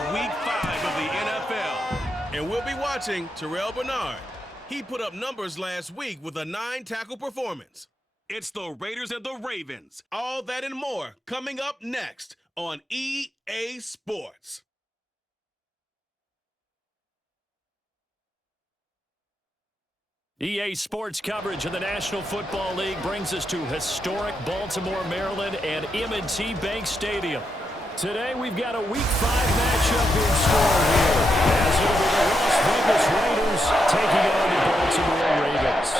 It's Week 5 of the NFL. And we'll be watching Terrell Bernard. He put up numbers last week with a 9-tackle performance. It's the Raiders and the Ravens. All that and more coming up next on EA Sports. EA Sports coverage of the National Football League brings us to historic Baltimore, Maryland and M&T Bank Stadium. Today we've got a Week 5 matchup in store here, as it'll be the Las Vegas Raiders taking on the Baltimore Ravens.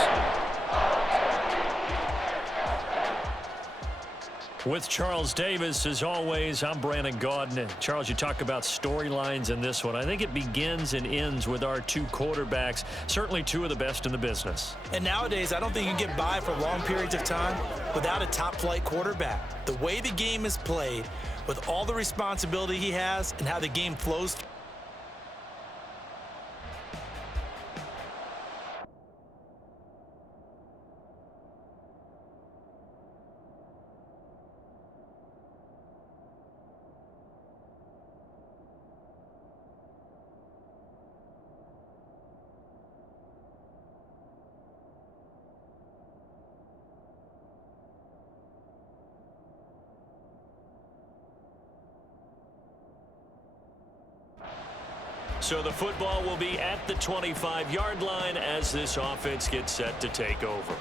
With Charles Davis, as always, I'm Brandon Gaudin. And Charles, you talk about storylines in this one. I think it begins and ends with our two quarterbacks, certainly two of the best in the business. And nowadays, I don't think you can get by for long periods of time without a top-flight quarterback. The way the game is played, with all the responsibility he has and how the game flows. So the football will be at the 25-yard line as this offense gets set to take over.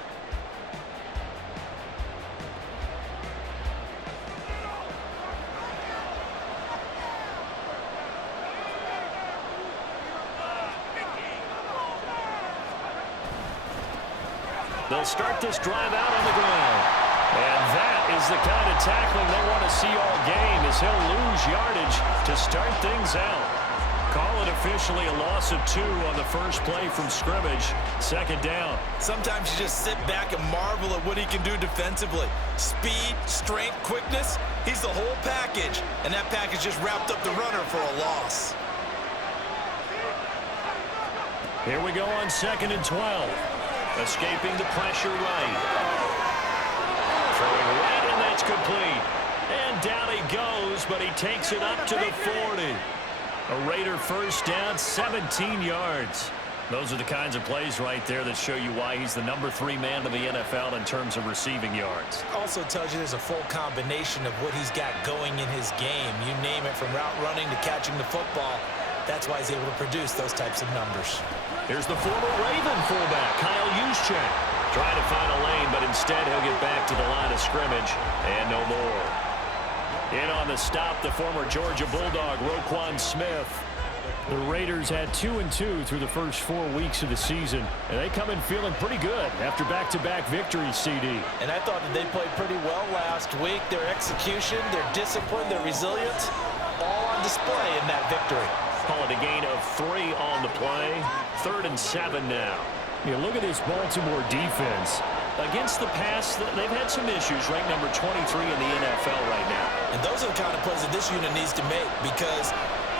They'll start this drive out on the ground. And that is the kind of tackling they want to see all game, as he'll lose yardage to start things out. Call it officially a loss of 2 on the first play from scrimmage. Second down. Sometimes you just sit back and marvel at what he can do defensively. Speed, strength, quickness, he's the whole package. And that package just wrapped up the runner for a loss. Here we go on 2nd and 12. Escaping the pressure right. Throwing right, and that's complete. And down he goes, but he takes it up to the 40. A Raider first down, 17 yards. Those are the kinds of plays right there that show you why he's the number 3 man in the NFL in terms of receiving yards. Also tells you there's a full combination of what he's got going in his game. You name it, from route running to catching the football. That's why he's able to produce those types of numbers. Here's the former Raven fullback, Kyle Juszczyk. Trying to find a lane, but instead he'll get back to the line of scrimmage, and no more. In on the stop, the former Georgia Bulldog, Roquan Smith. The Raiders had 2-2 through the first 4 weeks of the season, and they come in feeling pretty good after back-to-back victories, CD. And I thought that they played pretty well last week. Their execution, their discipline, their resilience, all on display in that victory. Call it a gain of 3 on the play. 3rd and 7 now. You look at this Baltimore defense. Against the pass, they've had some issues, ranked number 23 in the NFL right now. And those are the kind of plays that this unit needs to make, because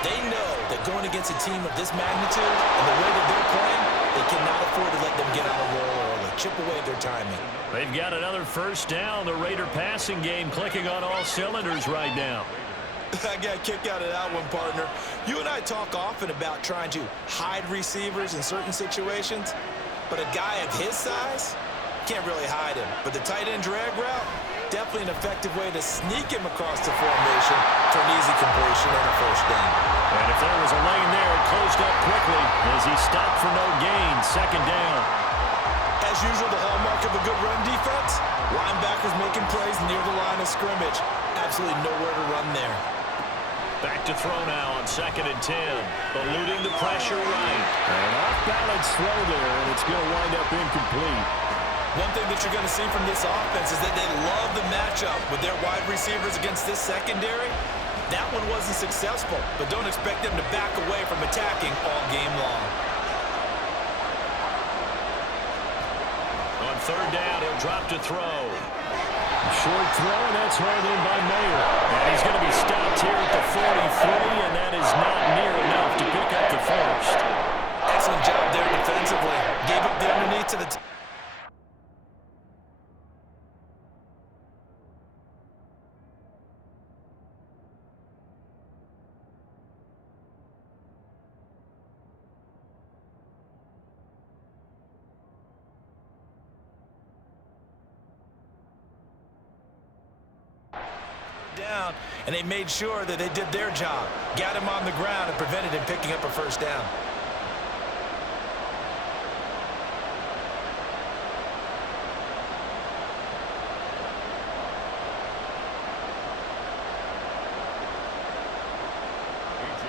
they know that going against a team of this magnitude and the way that they're playing, they cannot afford to let them get on a roll early, chip away at their timing. They've got another first down. The Raider passing game clicking on all cylinders right now. I got a kick out of that one, partner. You and I talk often about trying to hide receivers in certain situations, but a guy of his size can't really hide him. But the tight end drag route, definitely an effective way to sneak him across the formation for an easy completion and a first down. And if there was a lane there, it closed up quickly as he stopped for no gain. 2nd down. As usual, the hallmark of a good run defense, linebackers making plays near the line of scrimmage. Absolutely nowhere to run there. Back to throw now on 2nd and 10. Eluding the pressure right. An off-balance throw there, and it's going to wind up incomplete. One thing that you're going to see from this offense is that they love the matchup with their wide receivers against this secondary. That one wasn't successful, but don't expect them to back away from attacking all game long. On 3rd down, he'll drop to throw. Short throw, and that's hauled in by Mayer. And he's going to be stopped here at the 43, and that is not near enough to pick up the first. Excellent job there defensively. Gave up the underneath to the down, and they made sure that they did their job. Got him on the ground and prevented him picking up a first down.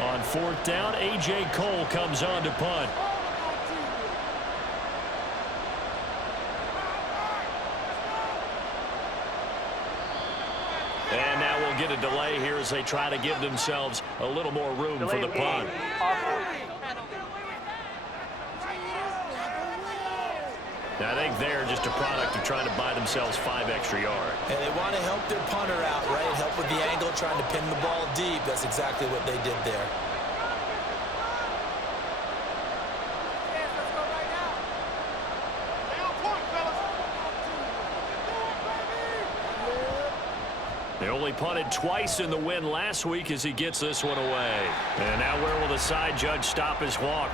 On fourth down, A.J. Cole comes on to punt. And now we'll get a delay here as they try to give themselves a little more room for the punt. Now, I think they're just a product of trying to buy themselves 5 extra yards. And they want to help their punter out, right? Help with the angle, trying to pin the ball deep. That's exactly what they did there. They only punted twice in the win last week as he gets this one away. And now where will the side judge stop his walk?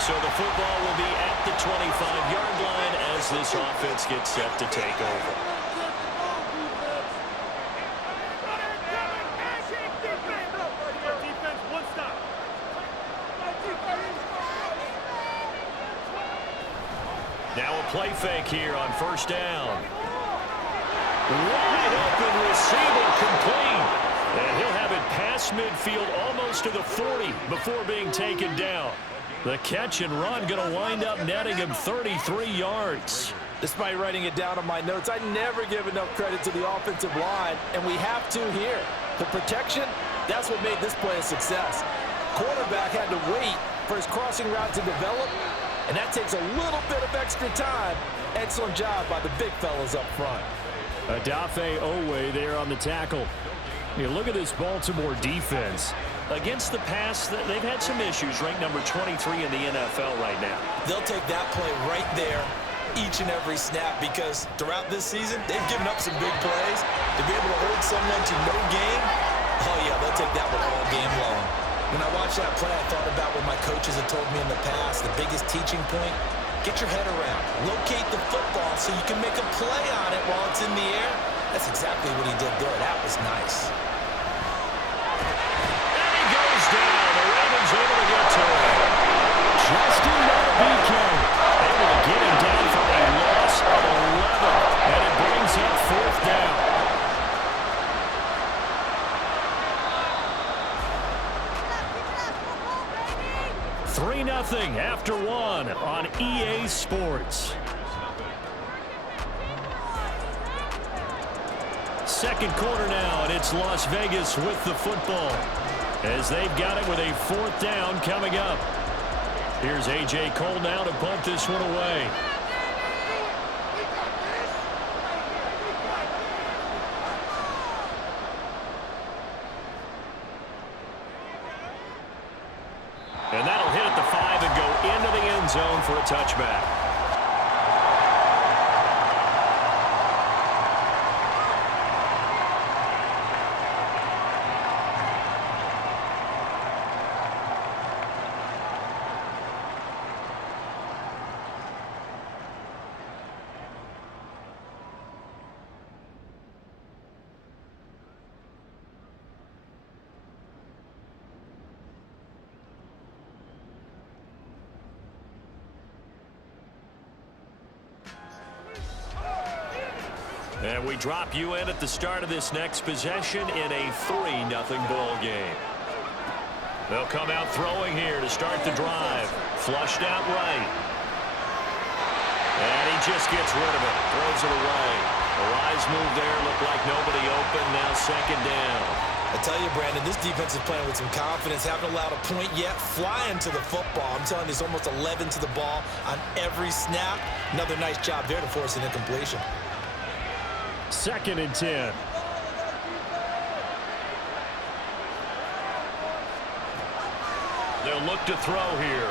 So the football will be at the 25-yard line as this offense gets set to take over. Now a play fake here on first down. Wide open receiver complete. And he'll have it past midfield almost to the 40 before being taken down. The catch and run going to wind up netting him 33 yards. Despite writing it down on my notes, I never give enough credit to the offensive line, and we have to here. The protection, that's what made this play a success. Quarterback had to wait for his crossing route to develop, and that takes a little bit of extra time. Excellent job by the big fellas up front. Adafe Owe there on the tackle. You look at this Baltimore defense. Against the pass, they've had some issues, ranked number 23 in the NFL right now. They'll take that play right there each and every snap because throughout this season, they've given up some big plays. To be able to hold someone to no gain, oh yeah, they'll take that one all game long. When I watched that play, I thought about what my coaches had told me in the past. The biggest teaching point, get your head around. Locate the football so you can make a play on it while it's in the air. That's exactly what he did there. That was nice. Down. The Ravens able to get to him. Justin Madubuike able to get him down for a loss of 11. And it brings up fourth down. $3-0 after one on EA Sports. Second quarter now, and it's Las Vegas with the football, as they've got it with a fourth down coming up. Here's A.J. Cole now to punt this one away. And that'll hit at the 5 and go into the end zone for a touchback. And we drop you in at the start of this next possession in a 3-0 ball game. They'll come out throwing here to start the drive. Flushed out right. And he just gets rid of it. Throws it away. A wise move there. Looked like nobody open. Now second down. I tell you, Brandon, this defense is playing with some confidence. Haven't allowed a point yet. Flying to the football. I'm telling you, it's almost 11 to the ball on every snap. Another nice job there to force an incompletion. 2nd and 10. They'll look to throw here.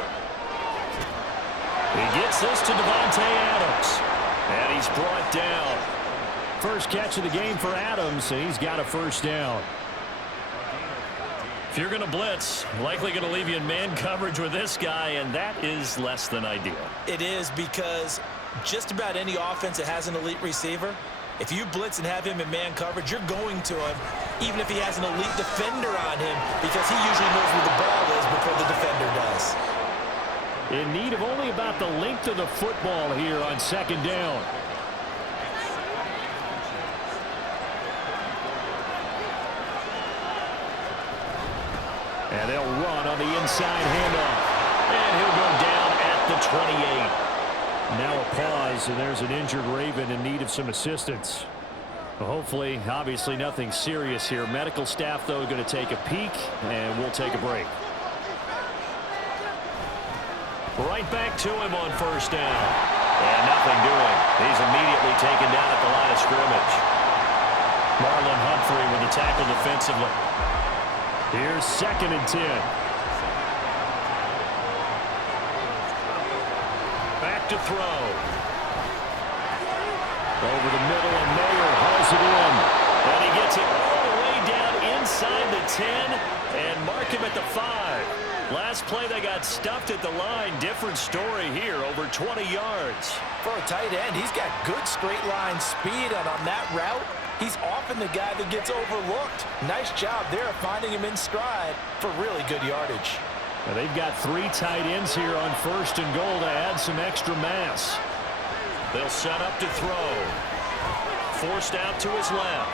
He gets this to Devontae Adams. And he's brought down. First catch of the game for Adams, and he's got a first down. If you're going to blitz, likely going to leave you in man coverage with this guy, and that is less than ideal. It is, because just about any offense that has an elite receiver, if you blitz and have him in man coverage, you're going to him, even if he has an elite defender on him, because he usually knows where the ball is before the defender does. In need of only about the length of the football here on 2nd down. And they'll run on the inside handoff. And he'll go down at the 28. Now a pause, and there's an injured Raven in need of some assistance. Well, hopefully, obviously nothing serious here. Medical staff, though, going to take a peek, and we'll take a break. Right back to him on 1st down. And nothing doing. He's immediately taken down at the line of scrimmage. Marlon Humphrey with the tackle defensively. Here's 2nd and 10. Back to throw. Over the middle, and Mayer hauls it in. And he gets it all the way down inside the 10 and mark him at the 5. Last play, they got stuffed at the line. Different story here, over 20 yards. For a tight end, he's got good straight line speed, and on that route, he's often the guy that gets overlooked. Nice job there of finding him in stride for really good yardage. Now they've got 3 tight ends here on 1st and goal to add some extra mass. They'll set up to throw. Forced out to his left.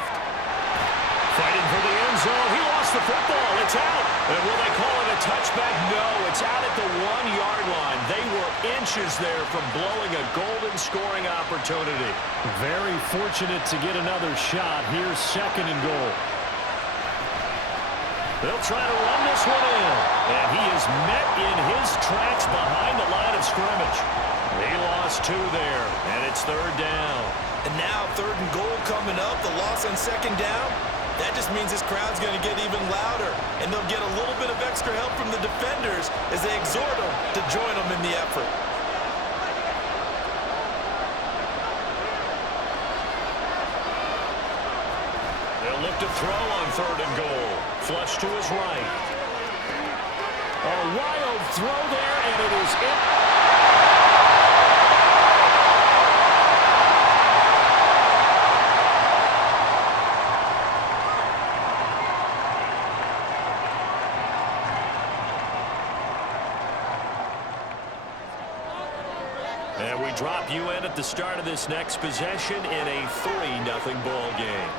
Fighting for the end zone. He lost the football. It's out. And will they call it a touchback? No, it's out at the 1-yard line. They were inches there from blowing a golden scoring opportunity. Very fortunate to get another shot. Here's 2nd and goal. They'll try to run this one in. And he is met in his tracks behind the line of scrimmage. He lost 2 there, and it's 3rd down. And now 3rd and goal coming up. The loss on 2nd down. That just means this crowd's going to get even louder, and they'll get a little bit of extra help from the defenders as they exhort them to join them in the effort. They'll look to throw on 3rd and goal. Flush to his right. A wild throw there, and it is in. And we drop you in at the start of this next possession in a 3-0 ball game.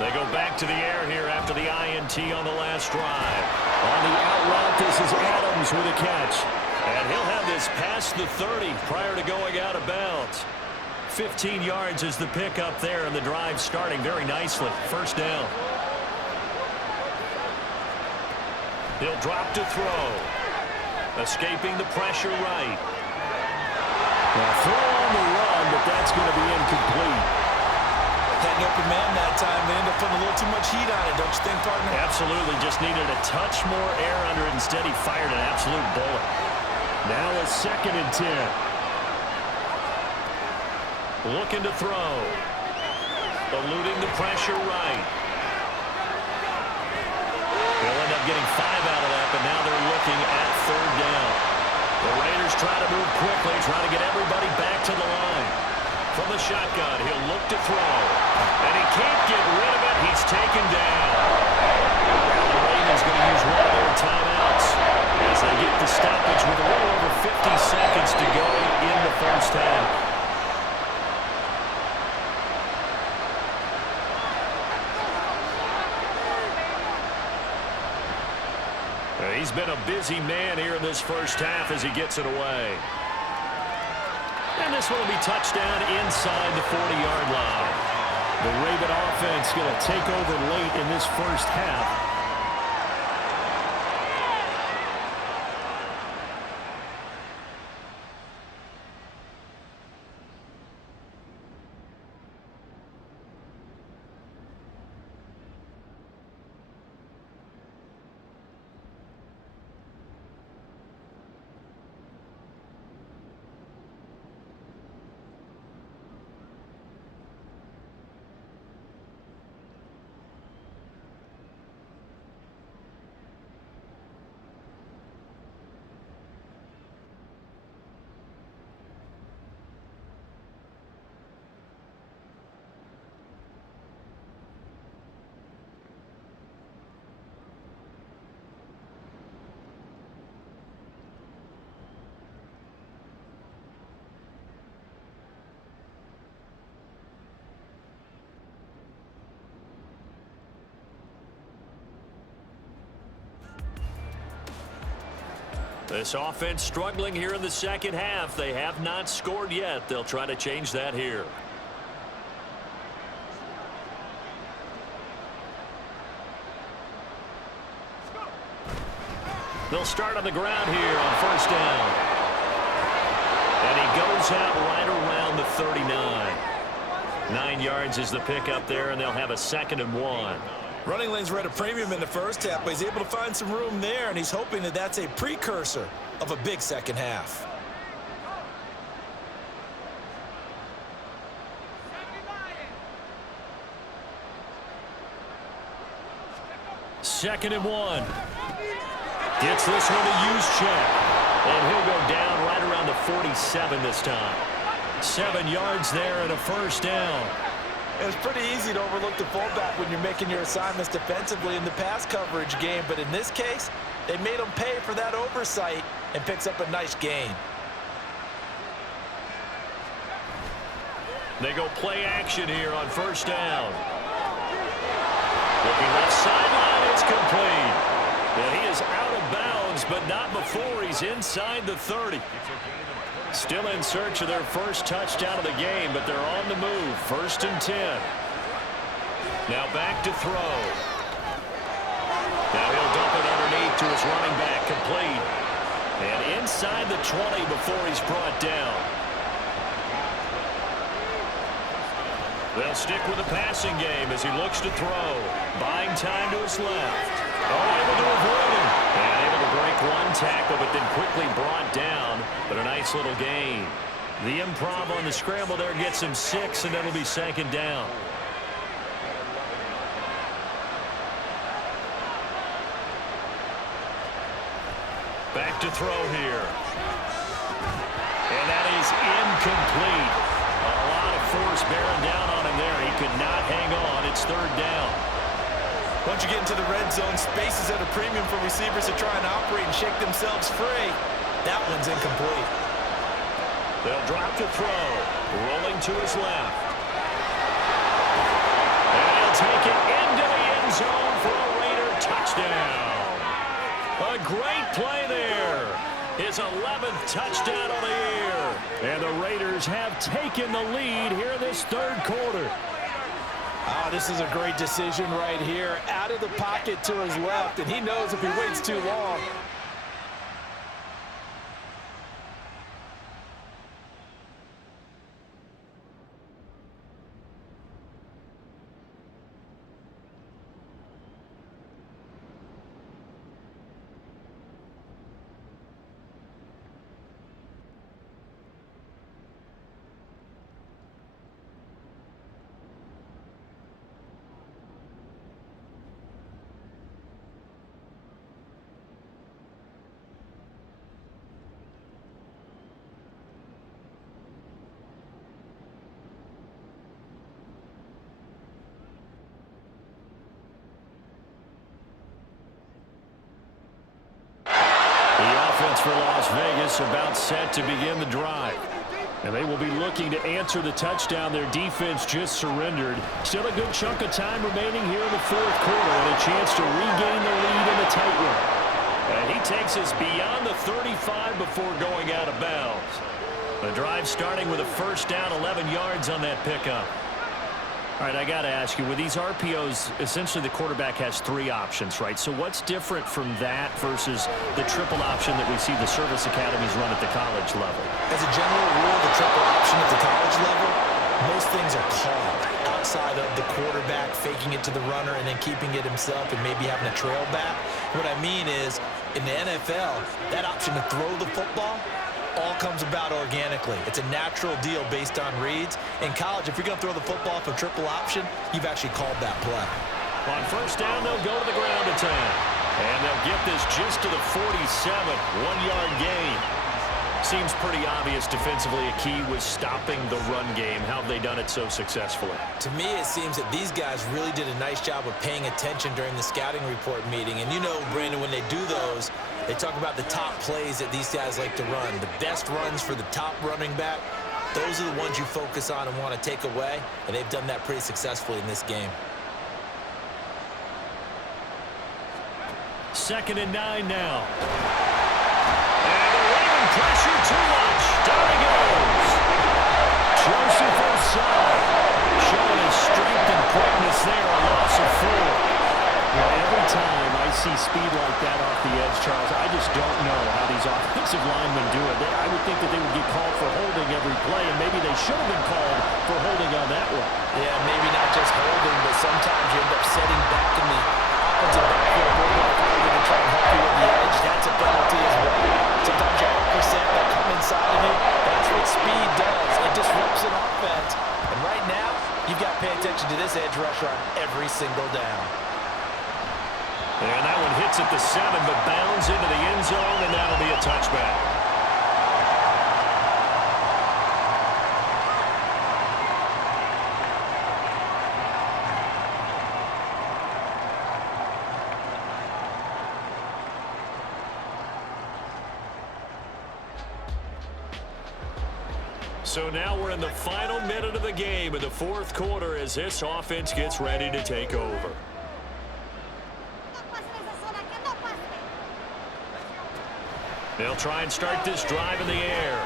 They go back to the air here after the INT on the last drive. On the out route, this is Adams with a catch. And he'll have this past the 30 prior to going out of bounds. 15 yards is the pickup there, and the drive starting very nicely. 1st down. He'll drop to throw. Escaping the pressure right. Now throw on the run, but that's going to be incomplete. Had an open man that time. They ended up putting a little too much heat on it, don't you think, partner? Absolutely. Just needed a touch more air under it. Instead, he fired an absolute bullet. Now a 2nd and 10. Looking to throw. Eluding the pressure right. They'll end up getting 5 out of that, but now they're looking at 3rd down. The Raiders try to move quickly, trying to get everybody back to the line. From the shotgun, he'll look to throw. And he can't get rid of it. He's taken down. Now the Ravens going to use one of their timeouts as they get the stoppage with a little over 50 seconds to go in the 1st half. He's been a busy man here in this 1st half as he gets it away. And this one will be touchdown inside the 40-yard line. The Raven offense going to take over late in this first half. This offense struggling here in the second half. They have not scored yet. They'll try to change that here. They'll start on the ground here on first down. And he goes out right around the 39. 9 yards is the pickup there, and they'll have a 2nd and 1. Running lanes were at a premium in the first half, but he's able to find some room there, and he's hoping that that's a precursor of a big second half. Second and 1. Gets this one to use check. And he'll go down right around the 47 this time. 7 yards there and a first down. It's pretty easy to overlook the fullback when you're making your assignments defensively in the pass coverage game, but in this case, they made him pay for that oversight and picks up a nice gain. They go play action here on first down. Looking left sideline, it's complete. And he is out of bounds, but not before he's inside the 30. Still in search of their first touchdown of the game, but they're on the move. 1st and 10. Now back to throw. Now he'll dump it underneath to his running back, complete. And inside the 20 before he's brought down. They'll stick with the passing game as he looks to throw. Buying time to his left. Able to avoid him. And able to break one tackle, but then quickly brought down. But a nice little gain. The improv on the scramble there gets him 6, and that'll be 2nd down. Back to throw here. And that is incomplete. A lot of force bearing down on him there. He could not hang on. It's 3rd down. Once you get into the red zone, space is at a premium for receivers to try and operate and shake themselves free. That one's incomplete. They'll drop to throw. Rolling to his left. And he'll take it into the end zone for a Raider touchdown. A great play there. His 11th touchdown on the year. And the Raiders have taken the lead here in this 3rd quarter. This is a great decision right here. Out of the pocket to his left, and he knows if he waits too long, For Las Vegas about set to begin the drive. And they will be looking to answer the touchdown their defense just surrendered. Still a good chunk of time remaining here in the 4th quarter and a chance to regain the lead in the tightrope. And he takes us beyond the 35 before going out of bounds. The drive starting with a first down, 11 yards on that pickup. All right, I got to ask you, with these RPOs, essentially the quarterback has 3 options, right? So what's different from that versus the triple option that we see the service academies run at the college level? As a general rule, the triple option at the college level, most things are called outside of the quarterback faking it to the runner and then keeping it himself and maybe having a trail back. What I mean is, in the NFL, that option to throw the football all comes about organically. It's a natural deal based on reads. In college, if you're going to throw the football from triple option, you've actually called that play. On first down, they'll go to the ground attack. And they'll get this just to the 47, 1-yard gain. Seems pretty obvious defensively a key was stopping the run game. How have they done it so successfully? To me, it seems that these guys really did a nice job of paying attention during the scouting report meeting. And you know, Brandon, when they do those, they talk about the top plays that these guys like to run. The best runs for the top running back, those are the ones you focus on and want to take away. And they've done that pretty successfully in this game. 2nd and 9 now. Pressure too much. Down he goes. Joseph Osai showing his strength and quickness there. A loss of 4. Well, every time I see speed like that off the edge, Charles, I just don't know how these offensive linemen do it. I would think that they would get called for holding every play, and maybe they should have been called for holding on that one. Yeah, maybe not just holding, but sometimes you end up setting back in the offensive backfield to try and help you with the edge. That's a penalty as well. Sometimes you percent that come inside of you. That's what speed does. It disrupts an offense. And right now, you've got to pay attention to this edge rusher on every single down. And that one hits at the 7, but bounds into the end zone, and that'll be a touchback. So now we're in the final minute of the game in the 4th quarter as this offense gets ready to take over. They'll try and start this drive in the air.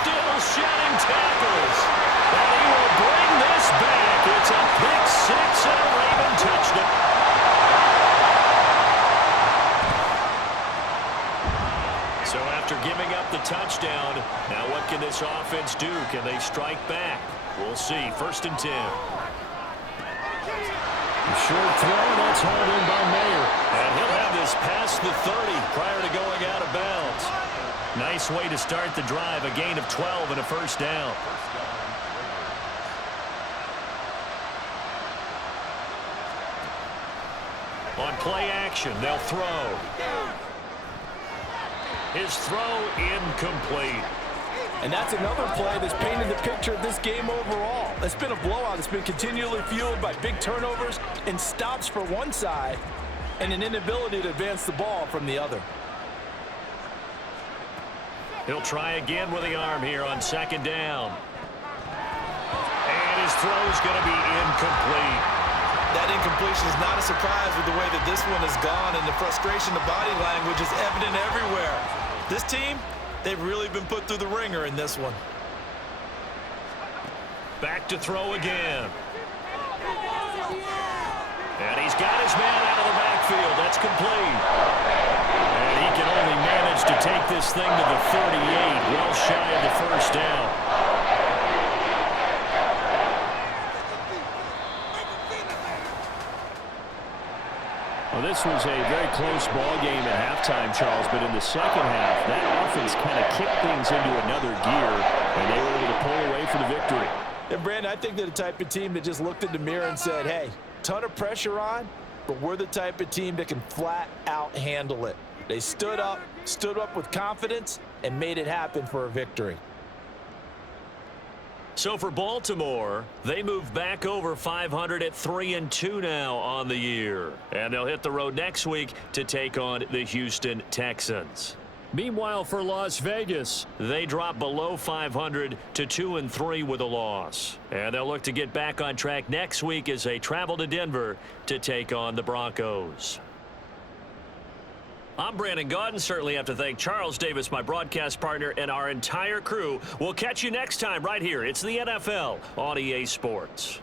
Still shedding tackles. And he will bring this back. It's a pick 6 and a Raven touchdown. So after giving up the touchdown, now what can this offense do? Can they strike back? We'll see. 1st and 10. Short throw, that's hauled in by Mayer. And he'll have this past the 30 prior to going out of bounds. Nice way to start the drive. A gain of 12 and a 1st down. On play action, they'll throw. His throw incomplete. And that's another play that's painted the picture of this game overall. It's been a blowout. It's been continually fueled by big turnovers and stops for one side and an inability to advance the ball from the other. He'll try again with the arm here on 2nd down. And his throw is going to be incomplete. That incompletion is not a surprise with the way that this one has gone, and the frustration, the body language is evident everywhere. This team, they've really been put through the ringer in this one. Back to throw again. And he's got his man out of the backfield. That's complete. And he can only manage to take this thing to the 38, well shy of the 1st down. Well, this was a very close ball game at halftime, Charles, but in the 2nd half, that offense kind of kicked things into another gear, and they were able to pull away for the victory. And, Brandon, I think they're the type of team that just looked in the mirror and said, hey, ton of pressure on, but we're the type of team that can flat out handle it. They stood up with confidence, and made it happen for a victory. So for Baltimore, they move back over 500 at 3-2 now on the year. And they'll hit the road next week to take on the Houston Texans. Meanwhile, for Las Vegas, they drop below 500 to 2-3 with a loss. And they'll look to get back on track next week as they travel to Denver to take on the Broncos. I'm Brandon Gaudin. Certainly have to thank Charles Davis, my broadcast partner, and our entire crew. We'll catch you next time right here. It's the NFL on EA Sports.